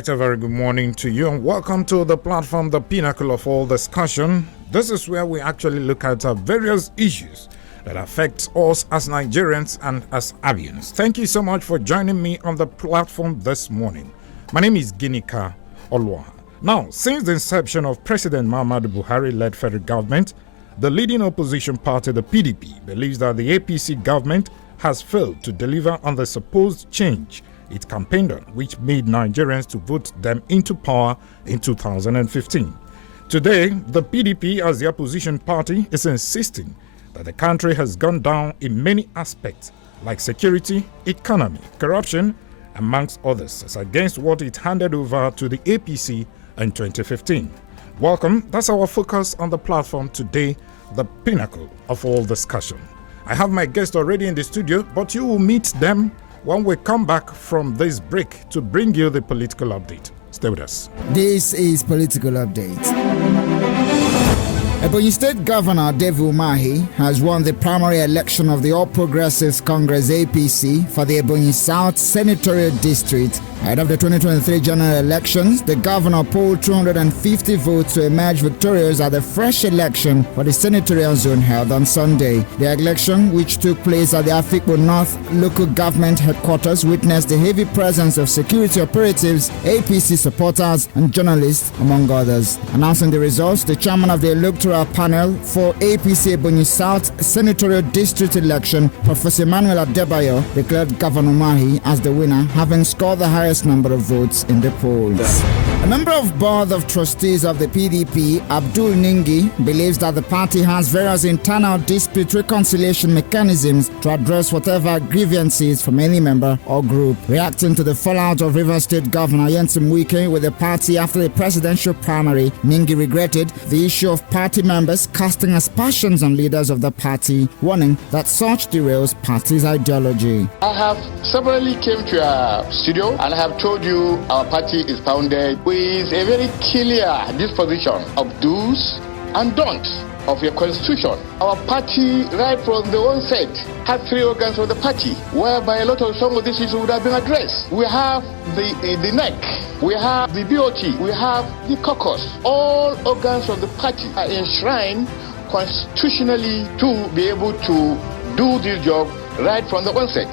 right, a very good morning to you and welcome to the platform, the pinnacle of all discussion. This is where we actually look at various issues that affect us as Nigerians and as Abians. Thank you so much for joining me on the platform this morning. My name is Ginika Olwaha. Now, since the inception of President Muhammadu Buhari-led federal government, the leading opposition party, the PDP, believes that the APC government has failed to deliver on the supposed change it campaigned on, which made Nigerians to vote them into power in 2015. Today, the PDP, as the opposition party, is insisting that the country has gone down in many aspects, like security, economy, corruption, amongst others, as against what it handed over to the APC in 2015. Welcome. That's our focus on the platform today, the pinnacle of all discussion. I have my guests already in the studio, but you will meet them when we come back from this break to bring you the political update. Stay with us. This is Political Update. Ebonyi State Governor David Umahi has won the primary election of the All Progressives Congress APC for the Ebonyi South Senatorial District. Ahead of the 2023 general elections, the governor polled 250 votes to emerge victorious at the fresh election for the senatorial zone held on Sunday. The election, which took place at the Afikpo North local government headquarters, witnessed the heavy presence of security operatives, APC supporters, and journalists, among others. Announcing the results, the chairman of the electoral panel for APC Ebonyi South Senatorial District election, Professor Emmanuel Adebayo, declared Governor Umahi as the winner, having scored the highest number of votes in the polls. A member of board of trustees of the PDP, Abdul Ningi, believes that the party has various internal dispute reconciliation mechanisms to address whatever grievances from any member or group. Reacting to the fallout of Rivers State Governor Nyesom Wike with the party after the presidential primary, Ningi regretted the issue of party members casting aspersions on leaders of the party, warning that such derails party's ideology. I have severally came to your studio and I have told you our party is founded with a very clear disposition of do's and don'ts of your constitution. Our party, right from the onset, had three organs of the party, whereby a lot of some of these issues would have been addressed. We have the NEC, we have the BOT, we have the caucus. All organs of the party are enshrined constitutionally to be able to do this job right from the onset.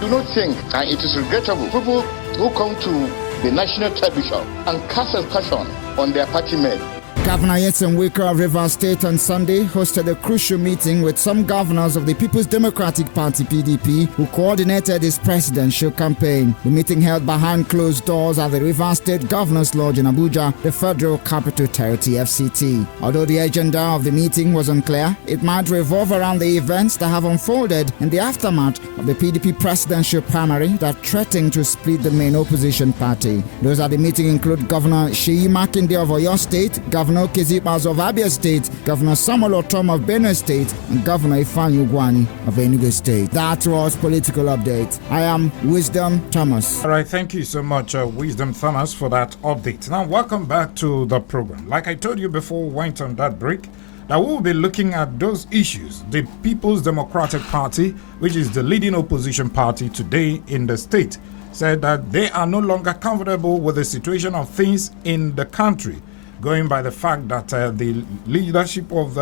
Do not think, and it is regrettable, people who come to the national television and cast aspersion on their party men. Governor Nyesom Wike of Rivers State on Sunday hosted a crucial meeting with some governors of the People's Democratic Party (PDP) who coordinated his presidential campaign. The meeting held behind closed doors at the Rivers State Governor's Lodge in Abuja, the Federal Capital Territory (FCT). Although the agenda of the meeting was unclear, it might revolve around the events that have unfolded in the aftermath of the PDP presidential primary that threatened to split the main opposition party. Those at the meeting include Governor Seyi Makinde of Oyo State, Governor Kezipas of Abia State, Governor Samuel Otom of Benue State, and Governor Ifeanyi Ugwuanyi of Enugu State. That was Political Update. I am Wisdom Thomas. All right, thank you so much, Wisdom Thomas, for that update. Now, welcome back to the program. Like I told you before we went on that break, that we will be looking at those issues. The People's Democratic Party, which is the leading opposition party today in the state, said that they are no longer comfortable with the situation of things in the country, going by the fact that the leadership of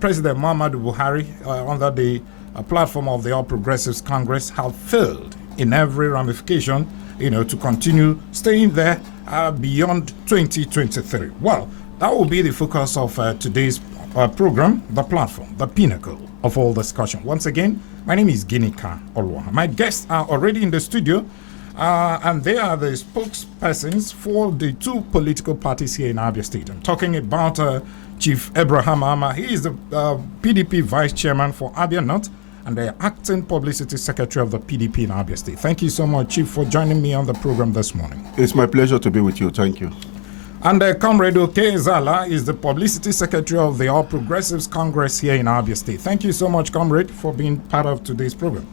President Muhammadu Buhari under the platform of the All Progressives Congress have failed in every ramification, to continue staying there beyond 2023. Well, that will be the focus of today's program, the platform, the pinnacle of all discussion. Once again, my name is Ginika Olwaha. My guests are already in the studio. And they are the spokespersons for the two political parties here in Abia State. I'm talking about Chief Abraham Ama. He is the PDP Vice Chairman for Abia North and the Acting Publicity Secretary of the PDP in Abia State. Thank you so much, Chief, for joining me on the program this morning. It's my pleasure to be with you. Thank you. And Comrade Oke Zala is the Publicity Secretary of the All Progressives Congress here in Abia State. Thank you so much, Comrade, for being part of today's program.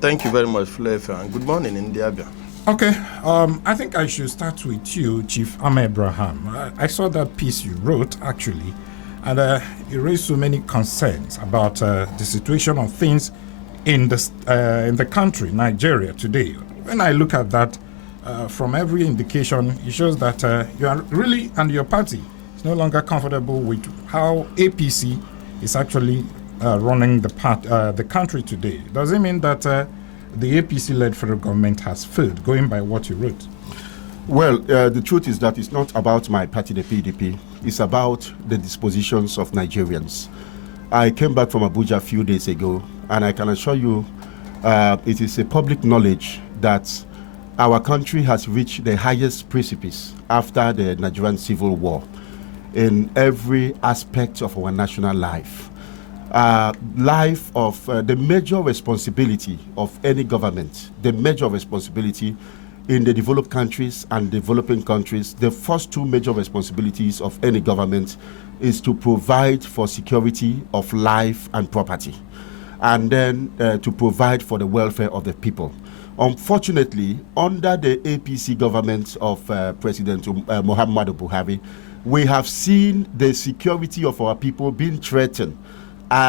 Thank you very much, Flefa, and good morning in the Abia. Okay, I think I should start with you, Chief Abraham. I saw that piece you wrote, actually, and it raised so many concerns about the situation of things in the country, Nigeria, today. When I look at that, from every indication, it shows that you are really, and your party is no longer comfortable with how APC is actually running the country today. Does it mean that the APC-led federal government has failed, going by what you wrote? Well, the truth is that it's not about my party, the PDP. It's about the dispositions of Nigerians. I came back from Abuja a few days ago, and I can assure you it is a public knowledge that our country has reached the highest precipice after the Nigerian Civil War in every aspect of our national life. The major responsibility of any government, the major responsibility in the developed countries and developing countries, the first two major responsibilities of any government is to provide for security of life and property, and then to provide for the welfare of the people. Unfortunately, under the APC government of President Muhammadu Buhari, we have seen the security of our people being threatened.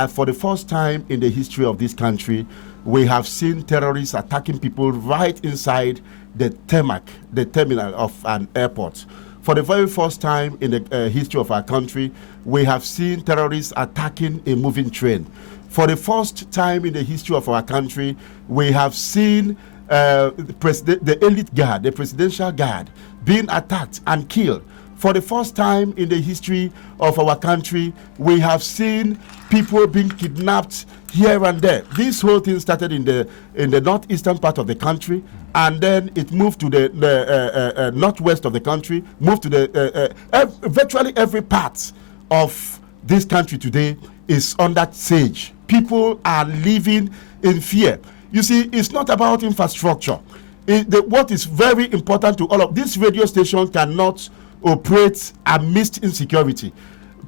For the first time in the history of this country, we have seen terrorists attacking people right inside the tarmac, the terminal of an airport. For the very first time in the history of our country, we have seen terrorists attacking a moving train. For the first time in the history of our country, we have seen the elite guard, the presidential guard, being attacked and killed. For the first time in the history of our country, we have seen people being kidnapped here and there. This whole thing started in the northeastern part of the country, and then it moved to the northwest of the country, moved to virtually every part of this country today is under siege. People are living in fear. You see, it's not about infrastructure. What is very important to all of this radio station cannot operate amidst insecurity.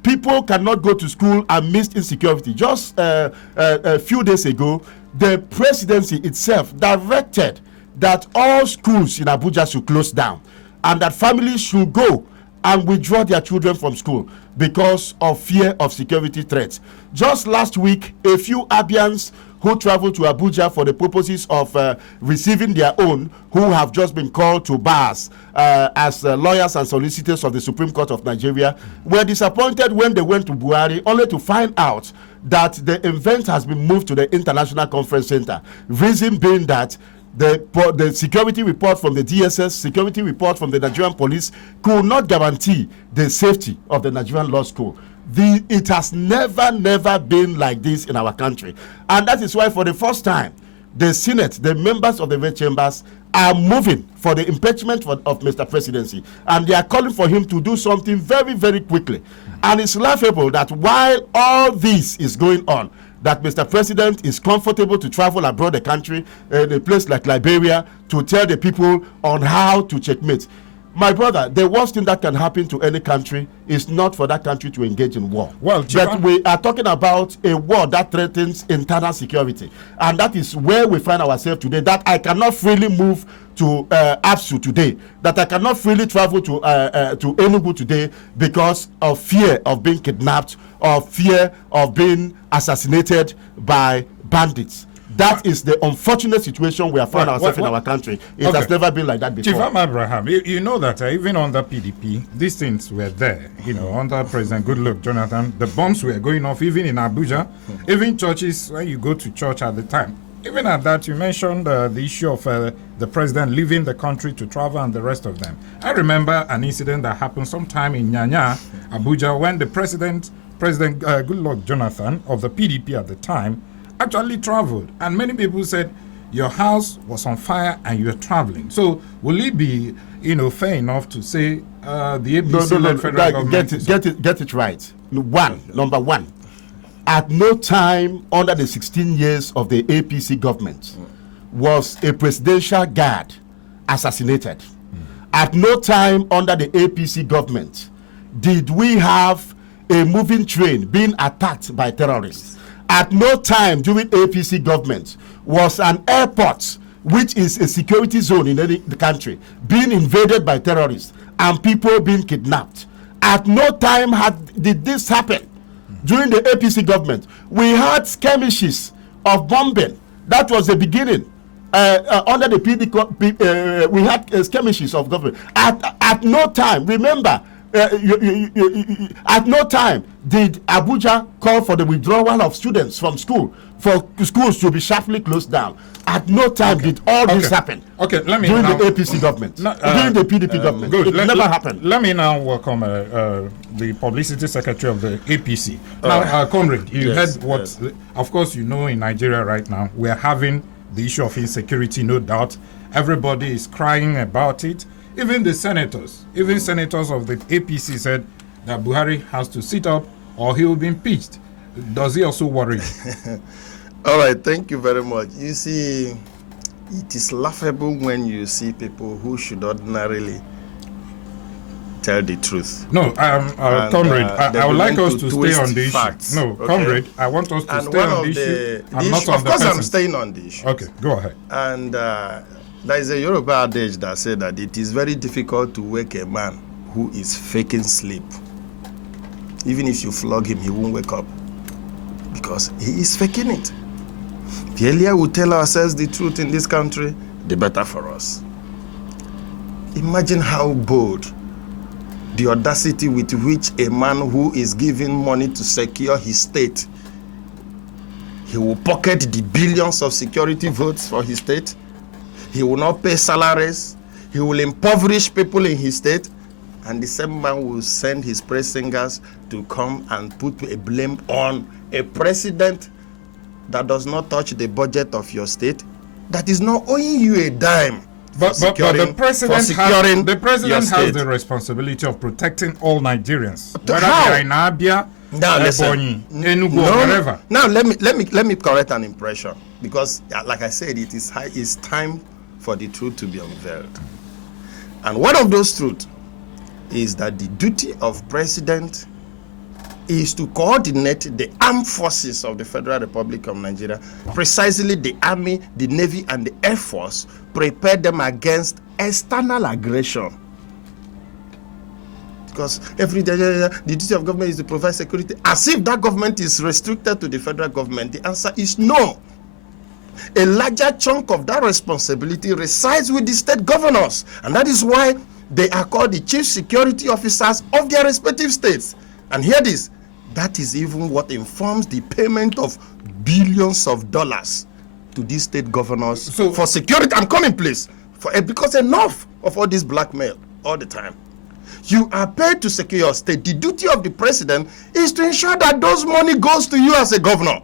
People cannot go to school amidst insecurity. Just a few days ago, the presidency itself directed that all schools in Abuja should close down and that families should go and withdraw their children from school because of fear of security threats. Just last week, a few Abians who traveled to Abuja for the purposes of receiving their own, who have just been called to bars as lawyers and solicitors of the Supreme Court of Nigeria, were disappointed when they went to Buhari, only to find out that the event has been moved to the International Conference Center. Reason being that the security report from the DSS, security report from the Nigerian police could not guarantee the safety of the Nigerian law school. It has never been like this in our country. And that is why for the first time, the Senate, the members of the red chambers are moving for the impeachment of Mr. Presidency. And they are calling for him to do something very, very quickly. And it's laughable that while all this is going on, that Mr. President is comfortable to travel abroad the country, in a place like Liberia, to tell the people on how to checkmate. My brother, the worst thing that can happen to any country is not for that country to engage in war. Well, but we are talking about a war that threatens internal security. And that is where we find ourselves today, that I cannot freely move to APSU today, that I cannot freely travel to Enugu today because of fear of being kidnapped or fear of being assassinated by bandits. That is the unfortunate situation we are finding ourselves in our country. It has never been like that before. Chief Abraham, you know that even under PDP, these things were there. You know, under President Goodluck Jonathan, the bombs were going off even in Abuja, even churches, when you go to church at the time. Even at that, you mentioned the issue of the president leaving the country to travel and the rest of them. I remember an incident that happened sometime in Nyanya, Abuja, when the President Goodluck Jonathan of the PDP at the time actually traveled, and many people said your house was on fire and you were traveling. So will it be, fair enough to say the APC federal government get it right? Number one, at no time under the 16 years of the APC government was a presidential guard assassinated. At no time under the APC government did we have a moving train being attacked by terrorists. At no time during APC government was an airport, which is a security zone in the country, being invaded by terrorists and people being kidnapped. At no time did this happen during the APC government. We had skirmishes of bombing. That was the beginning under the we had skirmishes of government. At no time, remember, at no time did Abuja call for the withdrawal of students from school, for schools to be sharply closed down. At no time did all this happen. Okay, let me during now, the APC government, during the PDP government. Good. It never happened. Let me now welcome the publicity secretary of the APC. Now, Comrade, you heard what? Yes. Of course, you know, in Nigeria right now, we are having the issue of insecurity, no doubt. Everybody is crying about it. Even the senators of the APC said that Buhari has to sit up or he will be impeached. Does he also worry? All right, thank you very much. You see, it is laughable when you see people who should ordinarily tell the truth. No, comrade, I would like us to stay on the facts. issue. No, okay? Comrade, I want us to stay on the issue and not on the Of course, person. I'm staying on the issue. Okay, go ahead. And there is a Yoruba adage that said that it is very difficult to wake a man who is faking sleep. Even if you flog him, he won't wake up because he is faking it. The earlier we tell ourselves the truth in this country, the better for us. Imagine how bold, the audacity with which a man who is giving money to secure his state, he will pocket the billions of security votes for his state. He will not pay salaries. He will impoverish people in his state. And the same man will send his praise singers to come and put a blame on a president that does not touch the budget of your state, that is not owing you a dime. But the president has the responsibility of protecting all Nigerians, whether they are in Abia, Ebonyi, Enugu, or wherever. Now let me correct an impression, because like I said, it's time for the truth to be unveiled. And one of those truths is that the duty of president is to coordinate the armed forces of the Federal Republic of Nigeria, precisely the Army, the Navy, and the Air Force, prepare them against external aggression. Because every day, the duty of government is to provide security. As if that government is restricted to the federal government, the answer is no. A larger chunk of that responsibility resides with the state governors, and that is why they are called the chief security officers of their respective states. And hear this, that is even what informs the payment of billions of dollars to these state governors for security. I'm coming, please. Because enough of all this blackmail all the time. You are paid to secure your state. The duty of the president is to ensure that those money goes to you as a governor.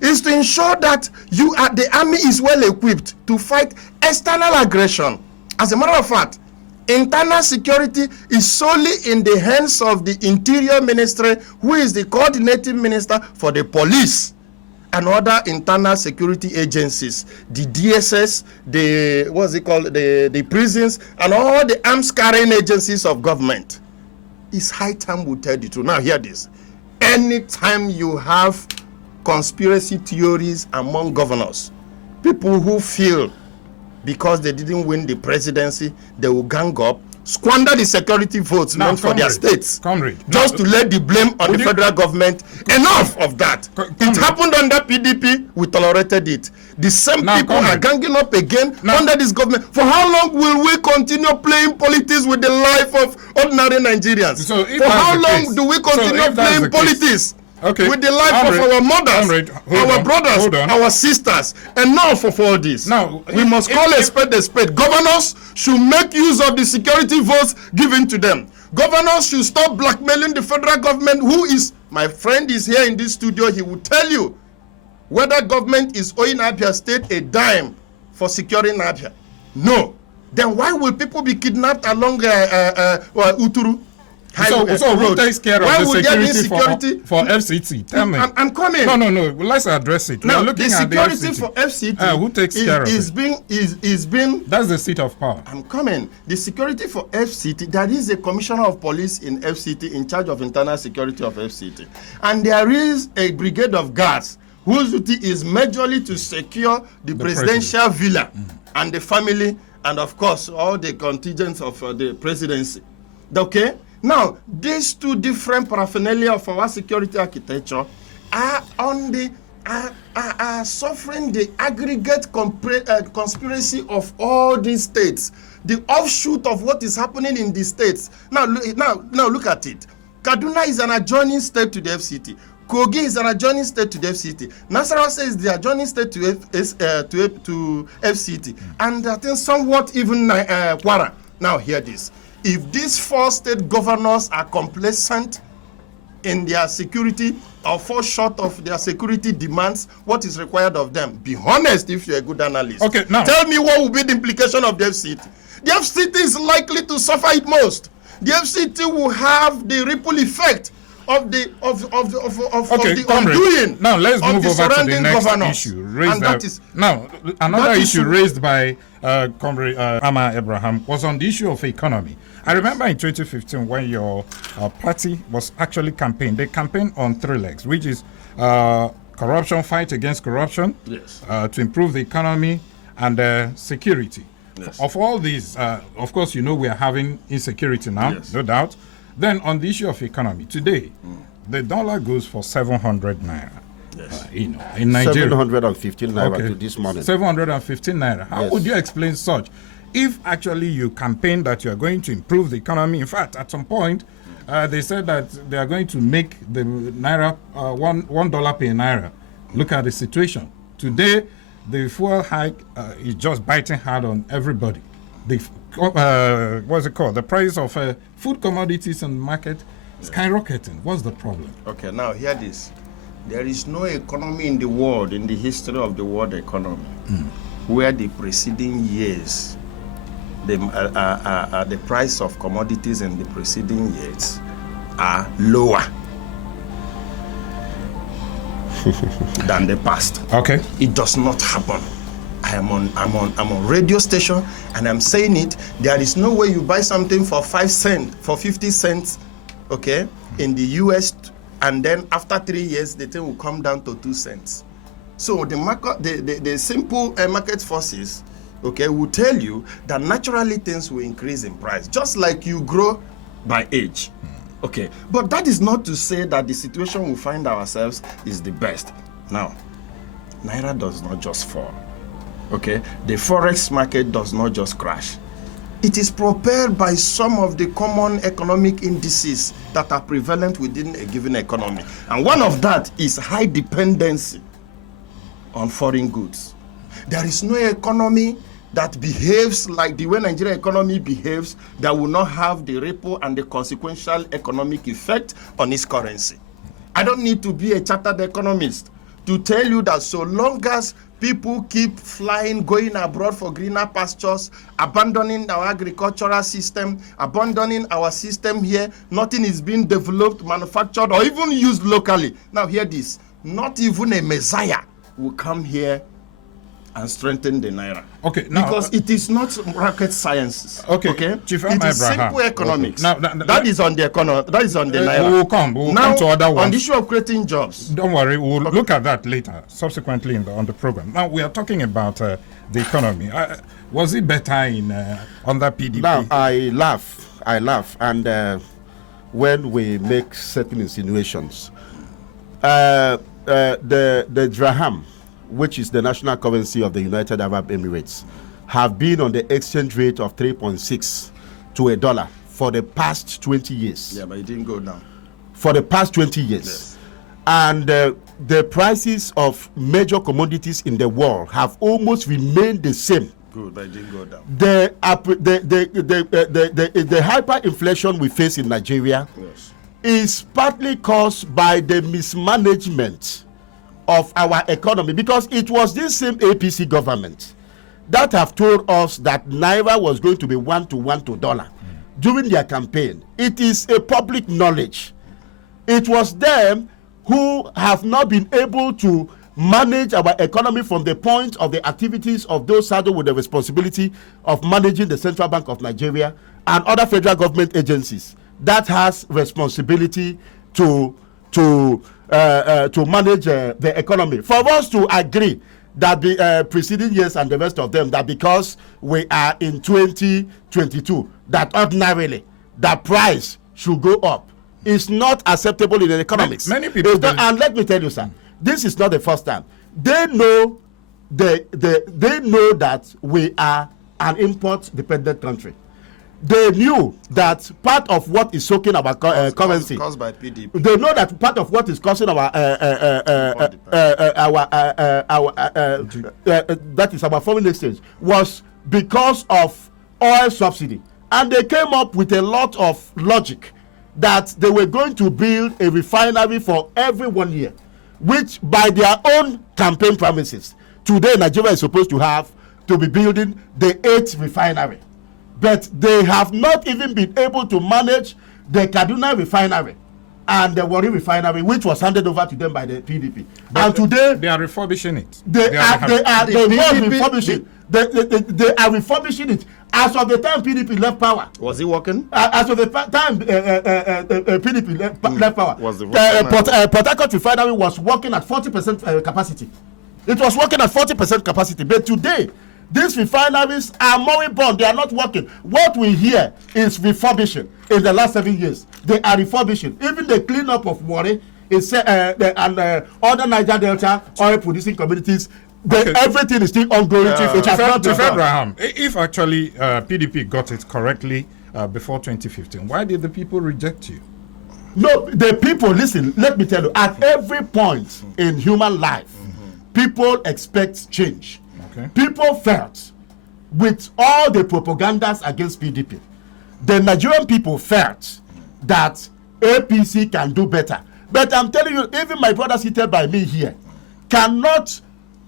Is to ensure that the army is well equipped to fight external aggression. As a matter of fact, internal security is solely in the hands of the Interior Ministry, who is the coordinating minister for the police and other internal security agencies, the DSS, the prisons, and all the arms carrying agencies of government. It's high time we tell the truth. Now hear this. Anytime you have conspiracy theories among governors, people who feel because they didn't win the presidency, they will gang up, squander the security votes meant for their states, just to lay the blame on the federal government. Enough of that. It happened under PDP, we tolerated it. The same people are ganging up again under this government. For how long will we continue playing politics with the life of ordinary Nigerians? For how long do we continue playing politics with the life of our mothers, our brothers, our sisters? Enough of all this. Now, we must call a spade a spade. Governors should make use of the security votes given to them. Governors should stop blackmailing the federal government, who is, my friend is here in this studio, he will tell you whether government is owing Abia State a dime for securing Abia. No. Then why will people be kidnapped along Uturu? So who takes care of the security for FCT? Tell me. I'm coming. No. Let's address it. Now, the security for FCT who takes care of it? That's the seat of power. I'm coming. The security for FCT, there is a commissioner of police in FCT in charge of internal security of FCT. And there is a brigade of guards whose duty is majorly to secure the presidential villa and the family, and of course, all the contingents of the presidency. Okay? Now, these two different paraphernalia of our security architecture are on the are suffering the aggregate conspiracy of all these states, the offshoot of what is happening in the states. Now look at it. Kaduna is an adjoining state to the FCT. Kogi is an adjoining state to the FCT. Nasarawa says the adjoining state to FCT. And I think somewhat even Kwara. Now hear this. If these 4 state governors are complacent in their security or fall short of their security demands, what is required of them? Be honest if you're a good analyst. Okay, now tell me what will be the implication of the FCT. The FCT is likely to suffer it most. The FCT will have the ripple effect of the undoing. Now let's move the over to the next governors. issue raised. And that is, now another that issue is, raised by Comrade Ama Abraham was on the issue of economy. I remember in 2015 when your party was actually campaigning. They campaigned on 3 legs, which is corruption, fight against corruption, yes, to improve the economy, and security. Yes. Of all these, of course, you know we are having insecurity now, yes, no doubt. Then on the issue of economy, today, the dollar goes for 700 naira. yes, in Nigeria. 715 naira to this morning. 715 naira. How Yes. would you explain such? If actually you campaign that you are going to improve the economy, in fact, at some point, they said that they are going to make the naira $1 per naira. Look at the situation. Today, the fuel hike is just biting hard on everybody. The what's it called? The price of food commodities in the market skyrocketing. What's the problem? Okay, now hear this. There is no economy in the world, in the history of the world economy, where the preceding years, the price of commodities in the preceding years are lower than the past. Okay. It does not happen. I'm on radio station and I'm saying it. There is no way you buy something for 5 cents, for 50 cents, okay, in the US, and then after 3 years the thing will come down to 2 cents. So the market, the simple market forces, okay, will tell you that naturally things will increase in price, just like you grow by age. Okay, but that is not to say that the situation we find ourselves is the best. Now, Naira does not just fall. Okay, the forex market does not just crash. It is propelled by some of the common economic indices that are prevalent within a given economy. And one of that is high dependency on foreign goods. There is no economy that behaves like the way Nigerian economy behaves that will not have the ripple and the consequential economic effect on its currency. I don't need to be a chartered economist to tell you that so long as people keep flying, going abroad for greener pastures, abandoning our agricultural system, abandoning our system here, nothing is being developed, manufactured, or even used locally. Now hear this, not even a messiah will come here and strengthen the Naira. Okay, now, because it is not rocket sciences. Okay, Chief it is Abraham. simple economics. Okay. Now, that is on the economy. That is on the Naira. We'll come to other ones. On the issue of creating jobs. Don't worry, we'll look at that later, subsequently on the program. Now we are talking about the economy. Was it better in under PDP? Now I laugh, and when we make certain insinuations, the dirham, which is the national currency of the United Arab Emirates, have been on the exchange rate of 3.6 to $1 for the past 20 years. Yeah, but it didn't go down. For the past 20 years. Yes. And the prices of major commodities in the world have almost remained the same. Good, but it didn't go down. The hyperinflation we face in Nigeria, Yes, is partly caused by the mismanagement of our economy, because it was this same APC government that have told us that Naira was going to be 1 to $1 during their campaign. It is a public knowledge. It was them who have not been able to manage our economy from the point of the activities of those saddled with the responsibility of managing the Central Bank of Nigeria and other federal government agencies that has responsibility to manage the economy. For us to agree that the preceding years and the rest of them, that because we are in 2022, that ordinarily the price should go up, is not acceptable in the economics. Many people and let me tell you, sir, this is not the first time. They know they know that we are an import-dependent country. They knew that part of what is soaking our currency caused by PDP. They know that part of what is causing our that is our foreign exchange was because of oil subsidy, and they came up with a lot of logic that they were going to build a refinery for every 1 year, which by their own campaign promises, today Nigeria is supposed to be building the 8th refinery. But they have not even been able to manage the Kaduna refinery and the Warri refinery, which was handed over to them by the PDP. But and today they are refurbishing it. They are refurbishing it. As of the time PDP left power, was it working? As of the time PDP left power, Was the Port Harcourt refinery was working at 40% capacity. It was working at 40% capacity, but today these refineries are moribund. They are not working. What we hear is refurbishing. In the last 7 years, they are refurbishing. Even the cleanup of Warri is and other Niger Delta oil producing communities. Everything is still ongoing. Chief Abraham, if actually PDP got it correctly before 2015, why did the people reject you? No, the people, listen, let me tell you, at every point in human life, people expect change. Okay. People felt with all the propagandas against PDP, the Nigerian people felt that APC can do better. But I'm telling you, even my brother seated by me here cannot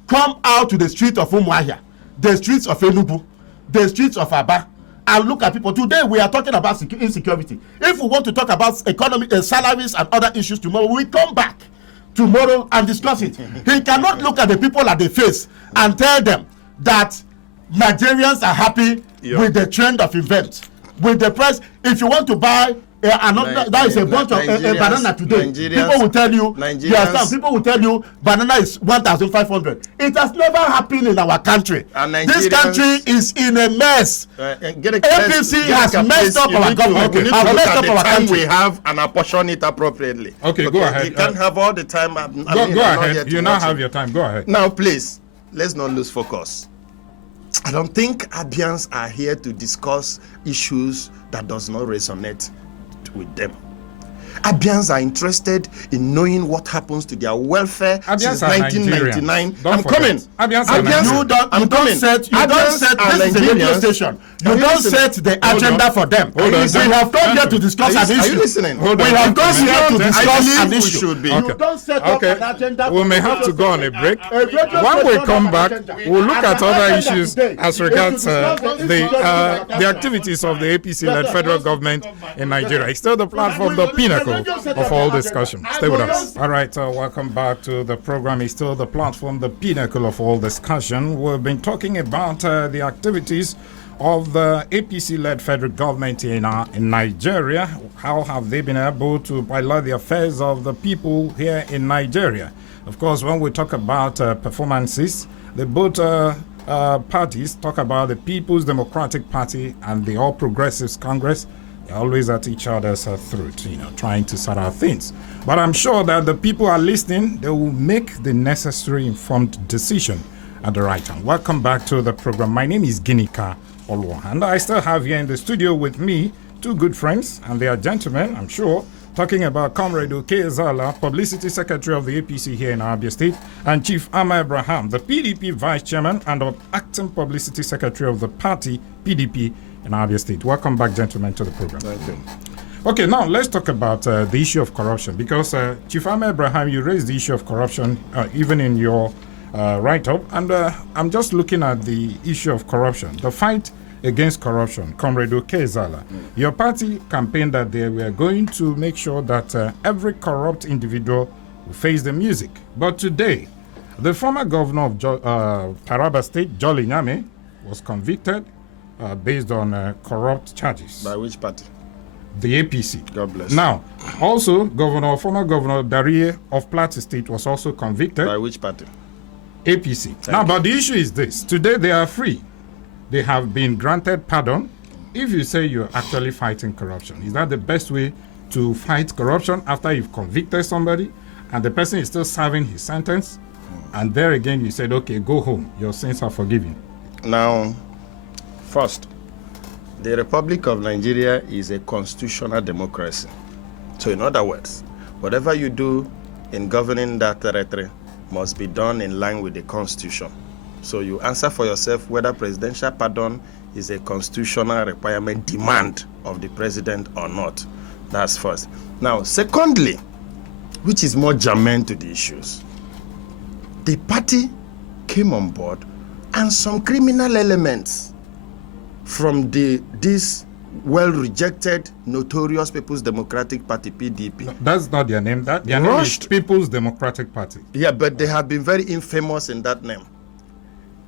come out to the street of Umuahia, the streets of Enugu, the streets of Aba, and look at people. Today we are talking about insecurity. If we want to talk about economy, salaries and other issues tomorrow, we come back tomorrow and discuss it. He cannot look at the people at the face and tell them that Nigerians are happy with the trend of events, with the price. If you want to buy that is a bunch of banana today, people will tell you, people will tell you banana is 1,500. It has never happened in our country. This country is in a mess. APC has messed up our government. We need to look at the time we have and apportion it appropriately. Okay, go ahead. You can't have all the time. Go ahead. You now have your time. Go ahead. Now, please, let's not lose focus. I don't think Abians are here to discuss issues that does not resonate with them. Abians are interested in knowing what happens to their welfare since 1999. I'm coming. Abians are You don't set this is a radio station. You don't set the agenda for them. We have come here to discuss an issue. Are you listening? We have come here to discuss an issue. Should be. You don't set up an agenda. We may have to go on a break. When we come back, we'll look at other issues as regards the activities of the APC-led federal government in Nigeria. It's still the platform, the pinnacle of all discussion. Stay with us. All right, welcome back to the program. It's still the platform, the pinnacle of all discussion. We've been talking about the activities of the APC-led federal government in Nigeria. How have they been able to pilot the affairs of the people here in Nigeria? Of course, when we talk about performances, the both parties talk about the People's Democratic Party and the All Progressives Congress. They're always at each other's throat, trying to sort out things. But I'm sure that the people are listening. They will make the necessary informed decision at the right time. Welcome back to the program. My name is Ginika Olwa, and I still have here in the studio with me two good friends, and they are gentlemen, I'm sure, talking about Comrade Okezala, Publicity Secretary of the APC here in Abia State, and Chief Ama Abraham, the PDP Vice Chairman and Acting Publicity Secretary of the party, PDP, in Abia State. Welcome back, gentlemen, to the program. Thank you. Okay, now let's talk about the issue of corruption, because Chief Ama Abraham, you raised the issue of corruption even in your write-up, and I'm just looking at the issue of corruption, the fight against corruption. Comrade Okezala, your party campaigned that they were going to make sure that every corrupt individual will face the music. But today, the former governor of Taraba State, Jolly Nyame, was convicted based on corrupt charges. By which party? The APC. God bless. Now, also, former Governor Darie of Plateau State was also convicted. By which party? APC. But the issue is this. Today they are free. They have been granted pardon. If you say you're actually fighting corruption, is that the best way to fight corruption after you've convicted somebody and the person is still serving his sentence, and there again you said, okay, go home, your sins are forgiven. Now, first, the Republic of Nigeria is a constitutional democracy. So in other words, whatever you do in governing that territory must be done in line with the Constitution. So you answer for yourself whether presidential pardon is a constitutional requirement demand of the president or not. That's first. Now, secondly, which is more germane to the issues, the party came on board and some criminal elements from this well-rejected, notorious People's Democratic Party, PDP. No, that's not their name. Their name is People's Democratic Party. Yeah, but they have been very infamous in that name.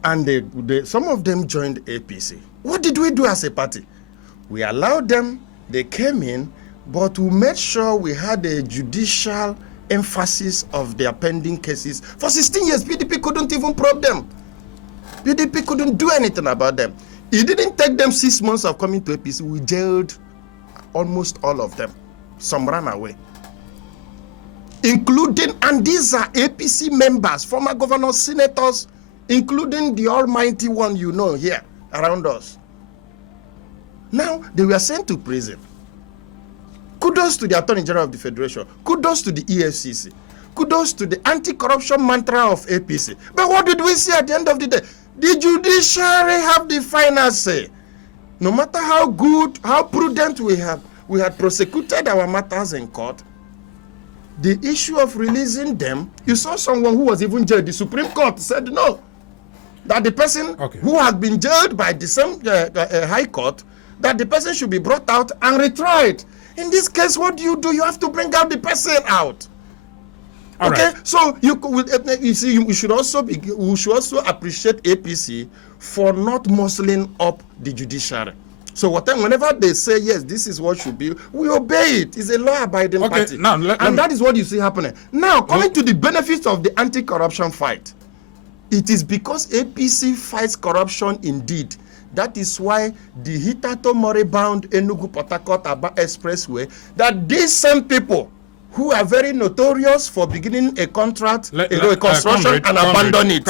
And some of them joined APC. What did we do as a party? We allowed them, they came in, but we made sure we had a judicial emphasis of their pending cases. For 16 years, PDP couldn't even probe them. PDP couldn't do anything about them. It didn't take them 6 months of coming to APC. We jailed almost all of them. Some ran away. Including, and these are APC members, former governors, senators, including the almighty one you know here around us. Now, they were sent to prison. Kudos to the Attorney General of the Federation. Kudos to the EFCC. Kudos to the anti-corruption mantra of APC. But what did we see at the end of the day? The judiciary have the final say. No matter how good, how prudent we had prosecuted our matters in court, the issue of releasing them, you saw someone who was even jailed. The Supreme Court said no. That the person who had been jailed by the same High Court, that the person should be brought out and retried. In this case, what do? You have to bring out the person out. All okay, right. so you see, we should also appreciate APC for not muscling up the judiciary. So whenever they say yes, this is what should be, we obey it. It's a law-abiding party. Now, that is what you see happening. Now, coming to the benefits of the anti-corruption fight, it is because APC fights corruption indeed. That is why the Hitato Mori-bound Enugu Port Harcourt Aba Expressway, that these same people who are very notorious for beginning a contract, a construction, and abandon it.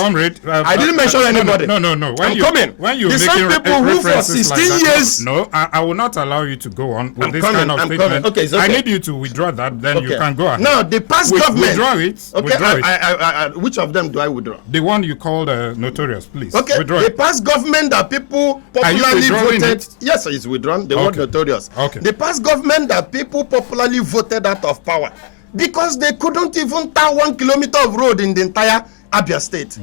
I didn't mention anybody. No. When you the same people who for 16 years. No, I will not allow you to go on with this kind of statement. Okay, it's okay. I need you to withdraw that, then you can go ahead. Now, the past government. Withdraw it. Okay, withdraw it. Which of them do I withdraw? The one you called notorious, please. Okay, withdraw the past government that people popularly voted. It? Yes, it's withdrawn. The word notorious. Okay. The past government that people popularly voted out of power. Because they couldn't even tar 1 kilometer of road in the entire Abia state.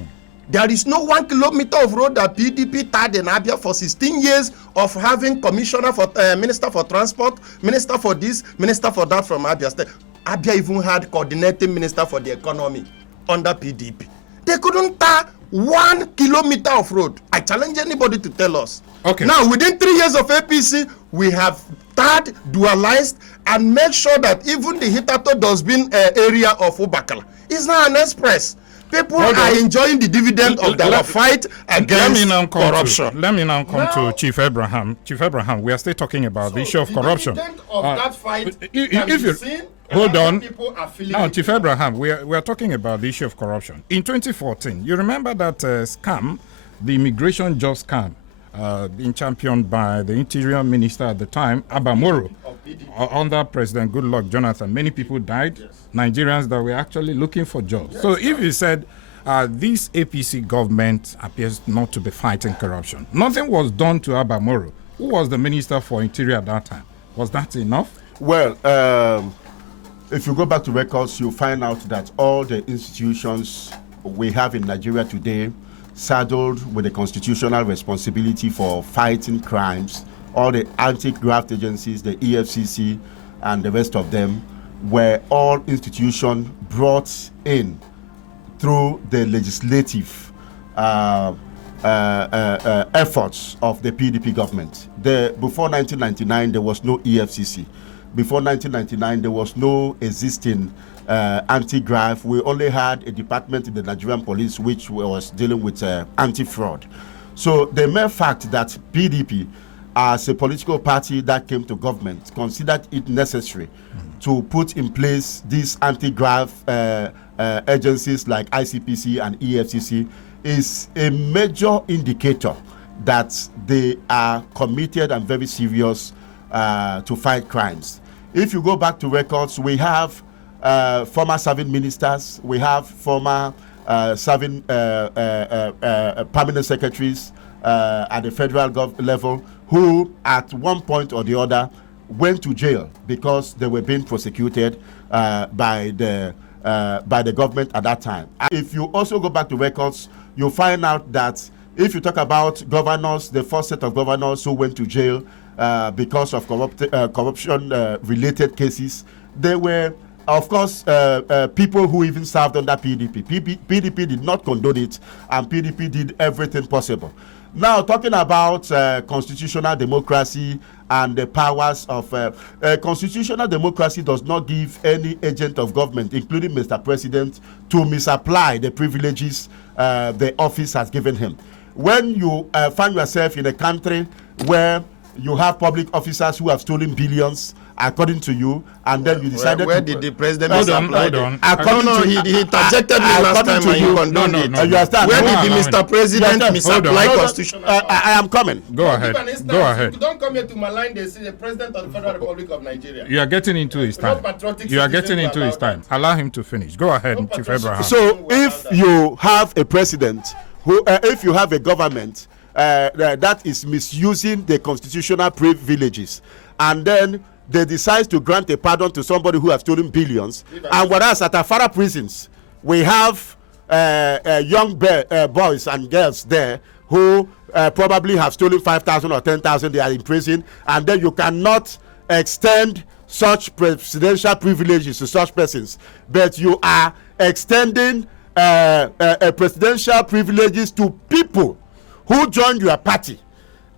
There is no 1 kilometer of road that PDP tarred in Abia for 16 years of having commissioner for minister for transport, minister for this, minister for that from Abia state. Abia even had coordinating minister for the economy under PDP. They couldn't tar 1 kilometer of road. I challenge anybody to tell us. Okay. Now, within 3 years of APC, we have tarred, dualized, and made sure that even the Hitato Dosbin area of Ubakala is now an express. People are enjoying the dividend of their fight against corruption. Let me now come to Chief Abraham. Chief Abraham, we are still talking about the issue of corruption. Dividend of that fight if you seen, hold on. Now, Now, Chief Abraham, we are talking about the issue of corruption. In 2014, you remember that scam, the immigration job scam, being championed by the Interior Minister at the time, Abamoro, under President Goodluck Jonathan. Many people died, Nigerians that were actually looking for jobs. So if you said this APC government appears not to be fighting corruption, nothing was done to Abamoro, who was the Minister for Interior at that time. Was that enough? Well, if you go back to records, you'll find out that all the institutions we have in Nigeria today, saddled with the constitutional responsibility for fighting crimes, all the anti-graft agencies, the EFCC, and the rest of them, were all institutions brought in through the legislative efforts of the PDP government. Before 1999, there was no EFCC. Before 1999, there was no existing anti-graft. We only had a department in the Nigerian police which was dealing with anti-fraud. So the mere fact that PDP as a political party that came to government, considered it necessary to put in place these anti-graft agencies like ICPC and EFCC is a major indicator that they are committed and very serious to fight crimes. If you go back to records, we have former serving ministers, we have former serving permanent secretaries at the federal level who at one point or the other went to jail because they were being prosecuted by the government at that time. If you also go back to records, you'll find out that if you talk about governors, the first set of governors who went to jail because of corruption-related cases, they were, of course, people who even served under PDP. PDP did not condone it, and PDP did everything possible. Now, talking about constitutional democracy and the powers of constitutional democracy does not give any agent of government, including Mr. President, to misapply the privileges the office has given him. When you find yourself in a country where you have public officers who have stolen billions, according to you, and then you decided where did the president hold on. he interjected me last time and you condoned it. You understand? Where did the Mr. President misapply constitution? I am coming. Go ahead. You don't come here to malign the president of the Federal Republic of Nigeria. You are getting into his time. You are getting into his time. Allow him to finish. Go ahead, Chief Abraham. So if you have a president who, if you have a government that is misusing the constitutional privileges, and then they decide to grant a pardon to somebody who has stolen billions, and whereas at Afara prisons we have young boys and girls there who probably have stolen 5,000 or 10,000, they are in prison, and then you cannot extend such presidential privileges to such persons, but you are extending presidential privileges to people who joined your party,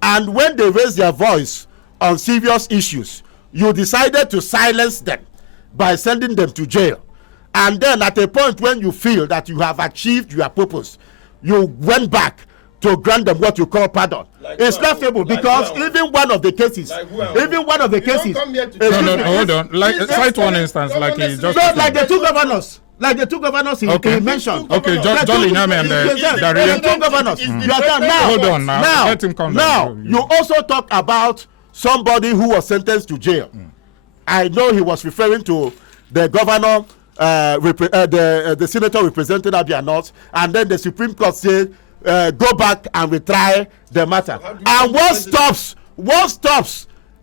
and when they raise their voice on serious issues, you decided to silence them by sending them to jail. And then at a point when you feel that you have achieved your purpose, you went back to grant them what you call pardon. It's laughable because even one of the cases, hold on. Cite one instance, like he just. No, like the two governors. Like the two governors he mentioned. Okay, Jolly Name and the two governors. You are done now. Hold on now. Let him come down. You also talk about somebody who was sentenced to jail. I know he was referring to the governor, the senator representing Abia North, and then the Supreme Court said, go back and retry the matter. And what stops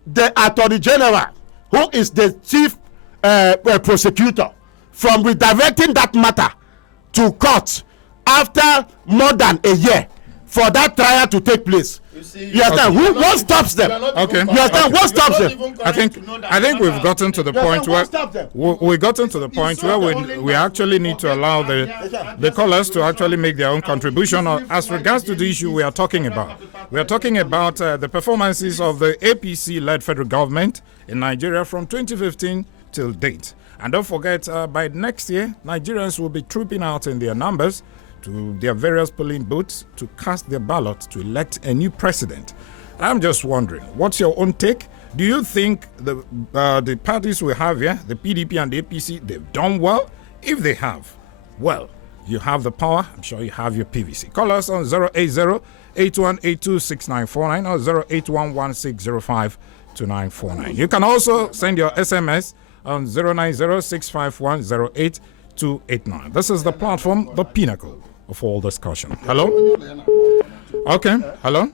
the Attorney General, who is the chief prosecutor, from redirecting that matter to court after more than a year for that trial to take place? You understand? Okay. What stops them? Okay. You understand? What stops them? I think we've gotten to the point where we gotten to the point where we actually need to allow the callers to actually make their own contribution as regards to the issue we are talking about. We are talking about the performances of the APC-led federal government in Nigeria from 2015 till date. And don't forget, by next year, Nigerians will be trooping out in their numbers to their various polling booths to cast their ballot to elect a new president. I'm just wondering, what's your own take? Do you think the parties we have here, the PDP and the APC, they've done well? If they have, well, you have the power. I'm sure you have your PVC. Call us on 080-8182-6949 or 08116052949. You can also send your SMS on 090-651-08289. This is the platform, the pinnacle of all discussion. Hello? Okay. Hello?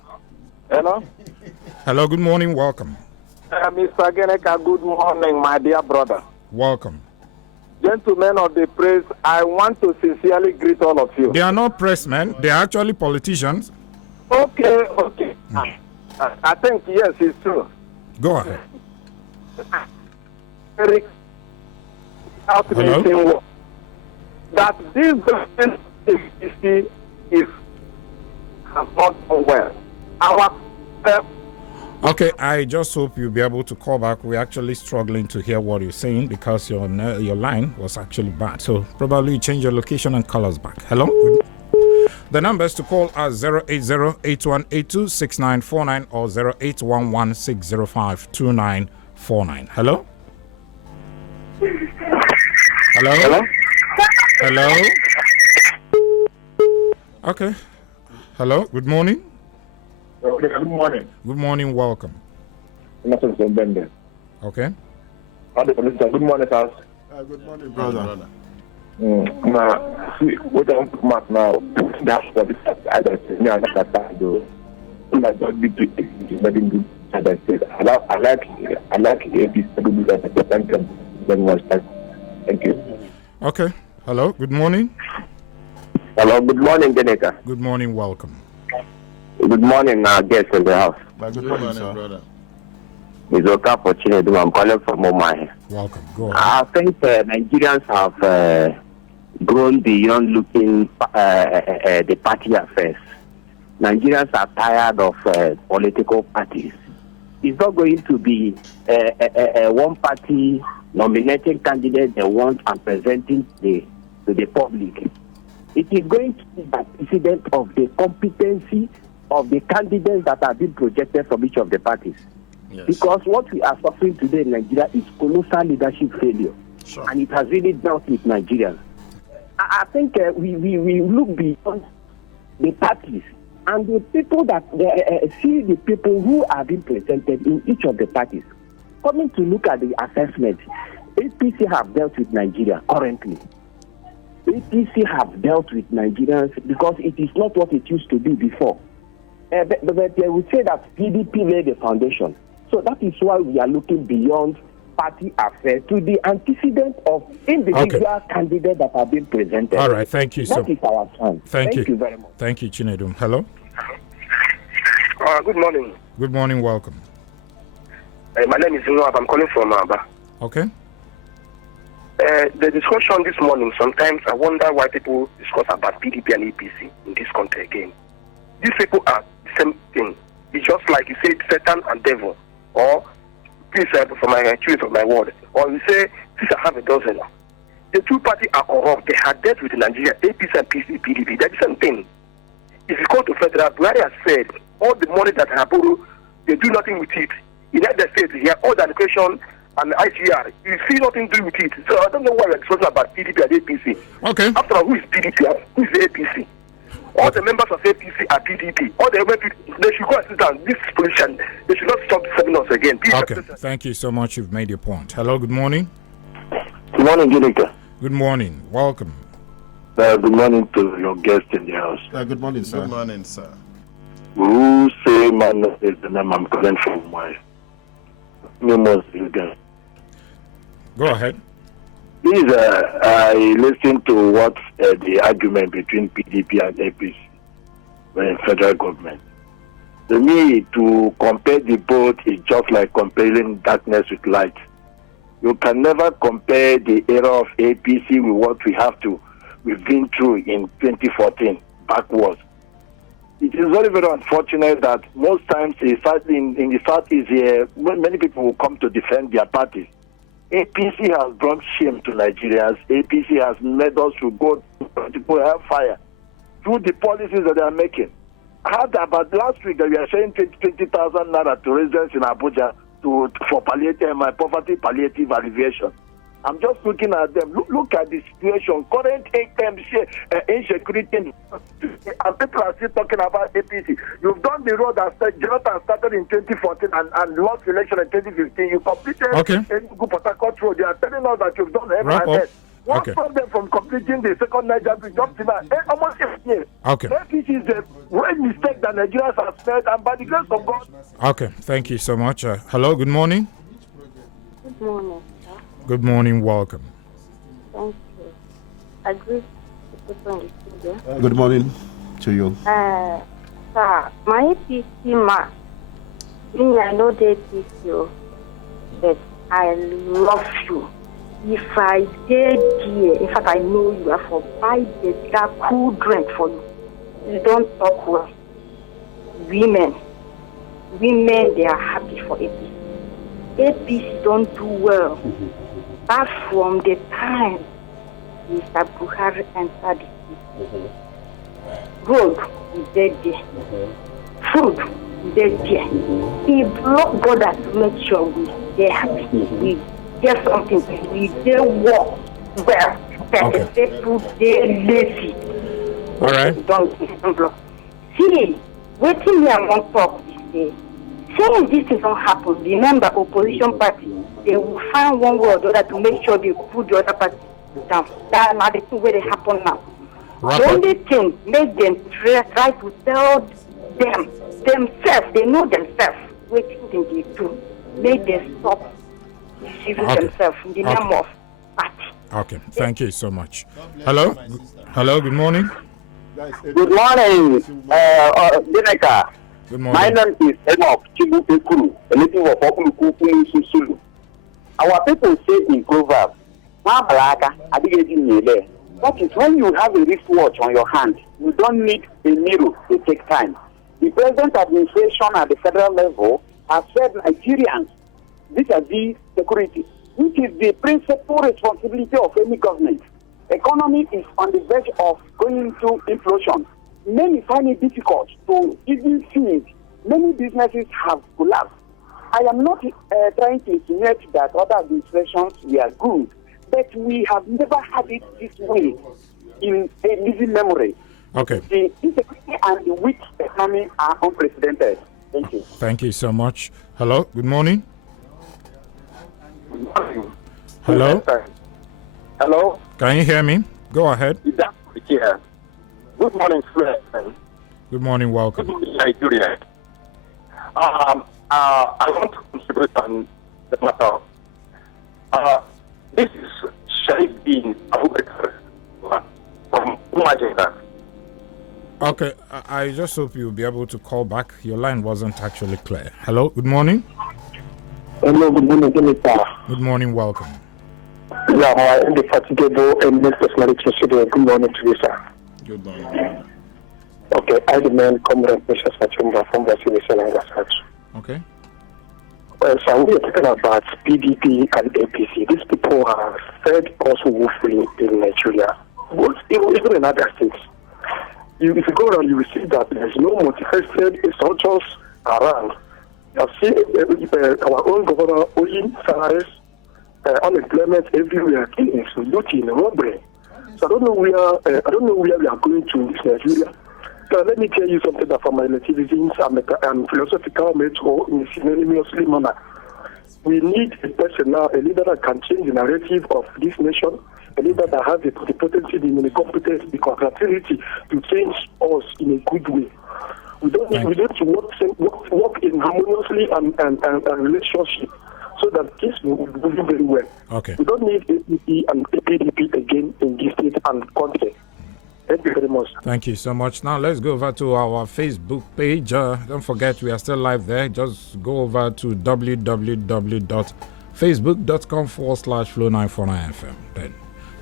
Hello, good morning. Welcome. Mr. Geneka, good morning, my dear brother. Welcome. Gentlemen of the press, I want to sincerely greet all of you. They are not pressmen. They are actually politicians. Okay. I think, yes, it's true. Go ahead. Hello? That this government is not well. Okay, I just hope you'll be able to call back. We're actually struggling to hear what you're saying because your line was actually bad. So probably change your location and call us back. Hello? The numbers to call are 080-8182-6949 or 0811-605-2949. Hello? Hello? Hello? Hello? Okay. Hello, good morning. Good morning. Good morning, welcome. Okay. Good morning, sir. Good morning, brother. Now, see, what I'm talking now, that's what I don't say. I don't be to good. As I said, I like this. Very much. Thank you. Okay. Hello, good morning. Hello, good morning, Geneka. Good morning, welcome. Good morning, guests in the house. Good morning, sir. brother. It's okay for Chinedu. I'm calling from Omai. Welcome. Go ahead. I think Nigerians have grown beyond looking the party affairs. Nigerians are tired of political parties. It's not going to be one party nominating candidates they want and presenting to the public. It is going to be the precedent of the competency of the candidates that are being projected from each of the parties. Yes. Because what we are suffering today in Nigeria is colossal leadership failure. Sure. And it has really dealt with Nigerians. I think we look beyond the parties and the people that see the people who are being presented in each of the parties. Coming to look at the assessment, APC have dealt with Nigeria currently. APC have dealt with Nigerians because it is not what it used to be before. But they would say that PDP laid the foundation. So that is why we are looking beyond party affairs to the antecedent of individual candidates that are being presented. All right, thank you, sir. That is our plan. Thank you very much. Thank you, Chinedum. Hello? Good morning. Good morning, welcome. My name is Noab. I'm calling from Abia. Okay. The discussion this morning, sometimes I wonder why people discuss about PDP and APC in this country again. These people are the same thing. It's just like you say Satan and devil, or please for my choice of my word, or you say since I have a dozen. The two parties are corrupt. They had dealt with Nigeria, APC and PDP. They're the same thing. If you go to federal, Buhari has said all the money that I borrow, they do nothing with it. United States here, all the allocation and IGR, you see nothing to do with it. So I don't know why we're discussing about PDP and APC. Okay. After all, who is PDP? Who is APC? All the members of APC are PDP. All the members, they should go and sit down. This position, they should not stop serving us again. Please. Okay. Thank you so much. You've made your point. Hello, good morning. Good morning, Ginika. Good morning. Welcome. Good morning to your guest in the house. Good morning, sir. Good morning, sir. Who say man is the name I'm calling from my numerous again. Go ahead. Please, I listened to what the argument between PDP and APC in federal government. To me, to compare the both is just like comparing darkness with light. You can never compare the era of APC with what we've been through in 2014 backwards. It is very, very unfortunate that most times in the Southeast here, many people will come to defend their parties. APC has brought shame to Nigerians. APC has made us to go to political hellfire through the policies that they are making. I heard about last week that we are sharing 20,000 naira to residents in Abuja for poverty palliative alleviation. I'm just looking at them. Look at the situation. Current insecurity, and people are still talking about APC. You've done the road that Jonathan started in 2014 and lost election in 2015. You completed Port Harcourt Road. They are telling us that you've done everything. What stopped them from completing the second Niger Bridge up to now? Almost 8 years. Okay. APC is a great mistake that Nigerians have made, and by the grace of God. Okay. Thank you so much. Hello. Good morning. Good morning. Good morning. Welcome. Thank you. I greet the people in the studio. Good morning to you. Sir, my APC man, I know the APC, but I love you. If I did here, in fact, I know you are for buy that cool drink for you. You don't talk well. Women, they are happy for APC. APC don't do well. But from the time Mr. Buhari entered the city, Road is dead there. Food is dead there. He block borders to make sure we stay happy. We get something. We stay work well. Okay. People they lazy. All right. Don't block. See, waiting here on top is saying this is not happen. Remember, opposition party, they will find one way or the other to make sure they put the other party down. That's not the thing where they happen now. The only thing make them try to tell themselves, they know themselves, what they do. Make them stop deceiving themselves in the name of party. Okay, thank you so much. Hello? Hello, good morning. Good morning, Deneka. Good morning. My name is Enoch Chibupekuru, a native of Okuluku, Susulu. Our people say in Proverbs, that is when you have a wristwatch on your hand, you don't need a mirror to take time. The present administration at the federal level has said Nigerians vis-a-vis security, which is the principal responsibility of any government. Economy is on the verge of going into implosion. Many find it difficult to even see it. Many businesses have collapsed. I am not trying to insinuate that other administrations were good, but we have never had it this way in a living memory. Okay. The insecurity and the weak economy are unprecedented. Thank you. Thank you so much. Hello, good morning. Good morning. Hello? Hello? Can you hear me? Go ahead. Here. Good morning, friend. Good morning, welcome. Good morning, Nigeria. I want to contribute on the matter. This is Shaikh bin Abubakar from Umajeda. Okay, I just hope you'll be able to call back. Your line wasn't actually clear. Hello, good morning. Hello, good morning, Jennifer. Good morning, welcome. Yeah, I am the fatigable and next personality studio. Good morning to you, sir. Good morning. Okay, I demand Comrade Precious Machumba from Brazil, Okay. So we are talking about PDP and APC. These people have fed us woefully in Nigeria, even in other states. If you go around, you will see that there is no motivated soldiers around. You have seen our own governor owing salaries, unemployment everywhere, killings, looting, robbery. So I don't know where we are going to in this Nigeria. So let me tell you something that from my relativisms and philosophical mentor in a synonymously manner. We need a person now, a leader that can change the narrative of this nation, a leader that has the potency, the competence, the capability to change us in a good way. We don't need to work in harmoniously and relationship so that this will be moving very well. Okay. We don't need APP and PDP again in this state and country. Thank you very much. Thank you so much. Now let's go over to our Facebook page. Don't forget we are still live there. Just go over to www.facebook.com/Flow949FM. Then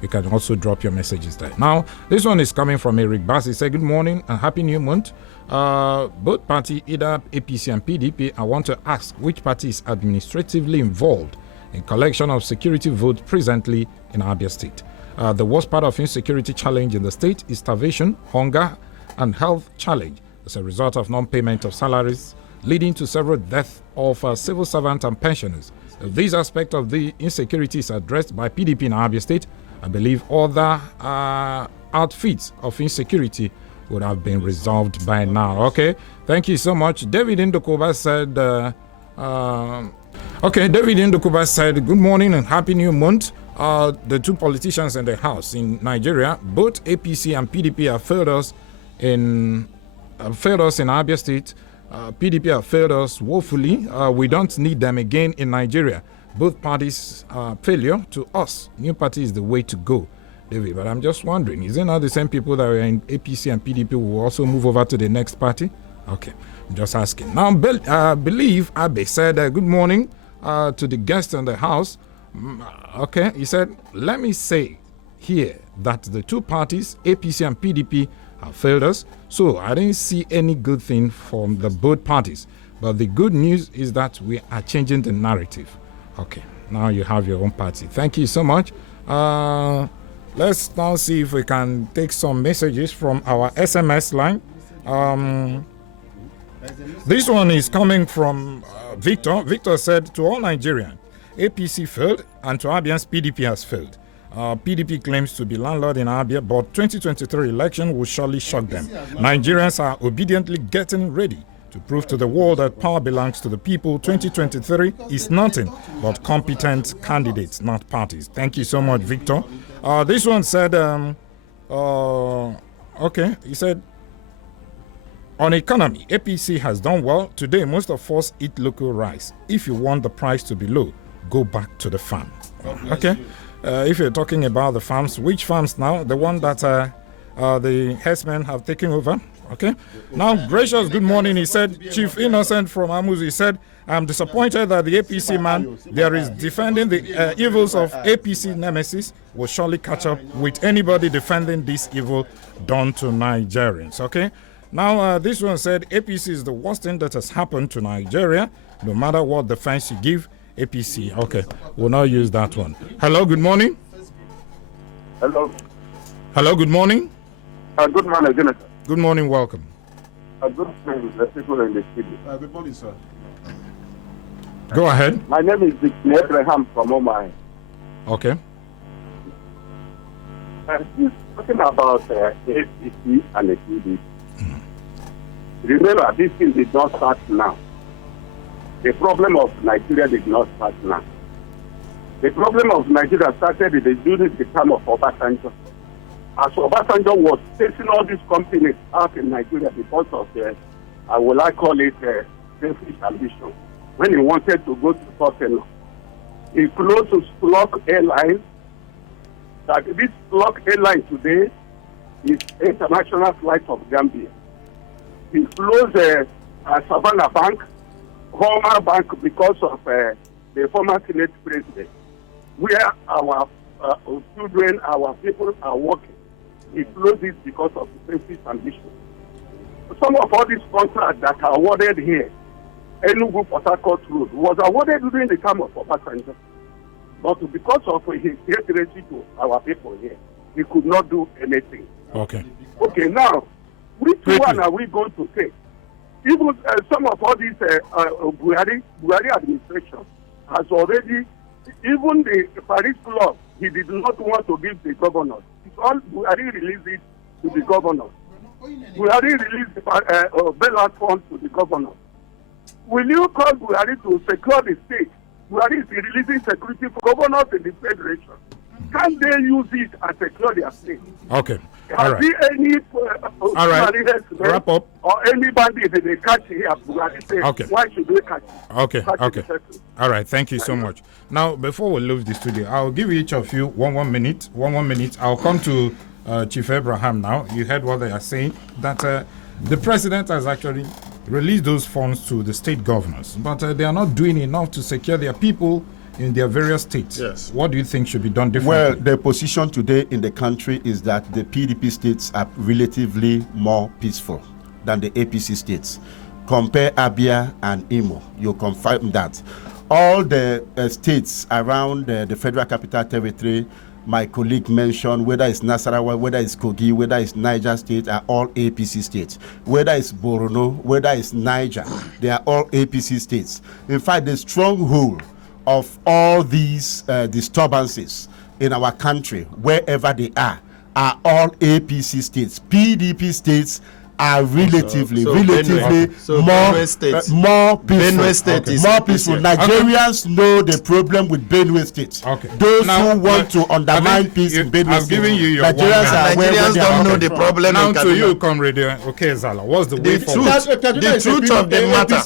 you can also drop your messages there. Now this one is coming from Eric Bass. He said, "Good morning and happy new month. Both party, either APC and PDP, I want to ask which party is administratively involved in collection of security votes presently in Abia State. The worst part of insecurity challenge in the state is starvation, hunger, and health challenge as a result of non-payment of salaries, leading to several deaths of civil servants and pensioners. If this aspect of the insecurity is addressed by PDP in Abia State, I believe other outfits of insecurity would have been resolved by now." Okay, thank you so much. David Indokoba said, David Indokoba said, "Good morning and happy new month. The two politicians in the House in Nigeria, both APC and PDP, have failed us in Abia State. PDP have failed us woefully. We don't need them again in Nigeria. Both parties' failure to us. New party is the way to go." David, but I'm just wondering, is it not the same people that were in APC and PDP will also move over to the next party? Okay, I'm just asking. Now, I believe Abe said, "Good morning to the guests in the House." Okay, he said, "Let me say here that the two parties, APC and PDP, have failed us. So I didn't see any good thing from the both parties. But the good news is that we are changing the narrative." Okay, now you have your own party. Thank you so much. Let's now see if we can take some messages from our SMS line. This one is coming from Victor. Victor said, to all Nigerians, APC failed and to Abians, PDP has failed. PDP claims to be landlord in Abia, but 2023 election will surely shock them. Nigerians are obediently getting ready to prove to the world that power belongs to the people. 2023 is nothing but competent candidates, not parties. Thank you so much, Victor. This one said, okay, he said, on economy, APC has done well. Today, most of us eat local rice. If you want the price to be low, go back to the farm. Okay? If you're talking about the farms, which farms now? The one that the herdsmen have taken over? Okay? Now, Gracious, good morning. He said, Chief Innocent from Amuzi, he said, I'm disappointed that the APC man there is defending the evils of APC nemesis will surely catch up with anybody defending this evil done to Nigerians. Okay? Now, this one said, APC is the worst thing that has happened to Nigeria. No matter what defense you give, APC. Okay, we'll now use that one. Hello, good morning. Hello. Hello, good morning. Good morning, Jonathan. Good morning, welcome. Good morning, the people in the studio. Good morning, sir. Go ahead. My name is Abraham from Omai. Okay. He's talking about APC and the PDP. Remember, this thing did not start now. The problem of Nigeria did not start now. The problem of Nigeria started during the time of Obasanjo. As Obasanjo was chasing all these companies out in Nigeria because of I would like call it selfish ambition. When he wanted to go to Tottenham, he closed Flock Airlines. That this Flock Airline today is international flight of Gambia. He closed Savannah Bank, Homer Bank, because of the former Senate president, where our children, our people are working. He closed it because of the selfish ambition. Some of all these contracts that are awarded here, Enugu Port Harcourt Road, was awarded during the time of Obasanjo. But because of his hatred to our people here, he could not do anything. Okay. Okay, now, which one are we going to take? Even some of all these Buhari administration has already, even the Paris Club, he did not want to give the governors. It's all Buhari released it to the governors. Buhari released the bailout fund to the governors. Will you call Buhari to secure the state? Buhari is releasing security for governors in the federation. Can they use it and secure their state? Okay. Has there any all right. Wrap up. Or anybody that they catch here, Buhari say, okay. Why should they catch? Okay. Okay. All right. Thank you so much. Now, before we leave the studio, I'll give each of you one minute. I'll come to Chief Abraham now. You heard what they are saying, that the president has actually released those funds to the state governors, but they are not doing enough to secure their people in their various states. Yes. What do you think should be done differently? Well, the position today in the country is that the PDP states are relatively more peaceful than the APC states. Compare Abia and Imo, you confirm that. All the states around the Federal Capital Territory, my colleague mentioned, whether it's Nasarawa, whether it's Kogi, whether it's Niger State, are all APC states. Whether it's Borno, whether it's Niger, they are all APC states. In fact, the stronghold of all these disturbances in our country, wherever they are all APC states. PDP states are relatively more peaceful. Benue State is more peaceful. Nigerians know the problem with Benue State. Okay. Those who want to undermine peace in Benue State. Nigerians don't know the problem. Now to you, Comrade Zala, what's the way forward? The truth of the matter.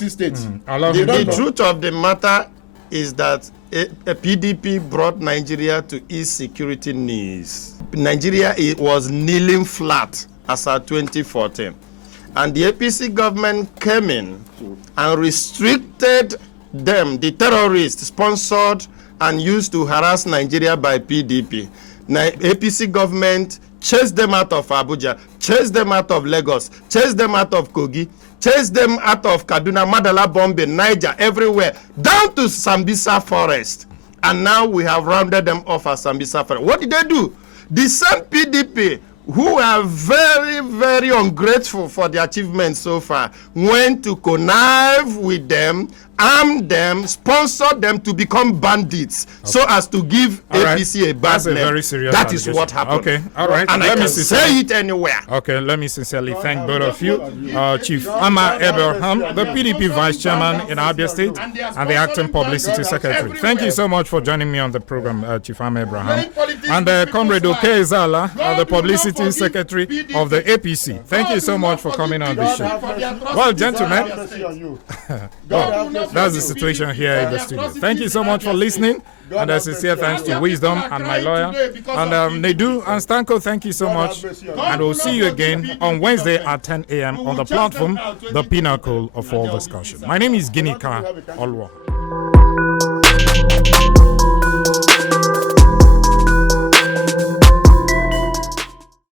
The truth of the matter is that a PDP brought Nigeria to its security knees. Nigeria was kneeling flat as of 2014. And the APC government came in and restricted them, the terrorists sponsored and used to harass Nigeria by PDP. APC government chased them out of Abuja, chased them out of Lagos, chased them out of Kogi, chased them out of Kaduna, Madala, Bombay, Niger, everywhere, down to Sambisa Forest. And now we have rounded them off at Sambisa Forest. What did they do? The same PDP who are very, very ungrateful for the achievements so far went to connive with them, arm them, sponsor them to become bandits, so as to give APC a bad That's name. a very serious That is allegation. what happened. Okay, all right. And I can say it anywhere. Okay, let me sincerely thank both of you. Chief Amma Abraham, the PDP Vice Chairman in Abia State and the Acting Publicity Secretary. Thank you so much for joining me on the program, Chief Amma Abraham. And Comrade Oke Zala, the Publicity Secretary of the APC. Thank you so much for coming on the show. Well, gentlemen, that's the situation here in the studio. Thank you so much for listening. And a sincere thanks to Wisdom and my lawyer. And Nedu and Stanko, thank you so much. And we'll see you again on Wednesday at 10 a.m. on the platform, the pinnacle of all discussion. My name is Ginika Olwa.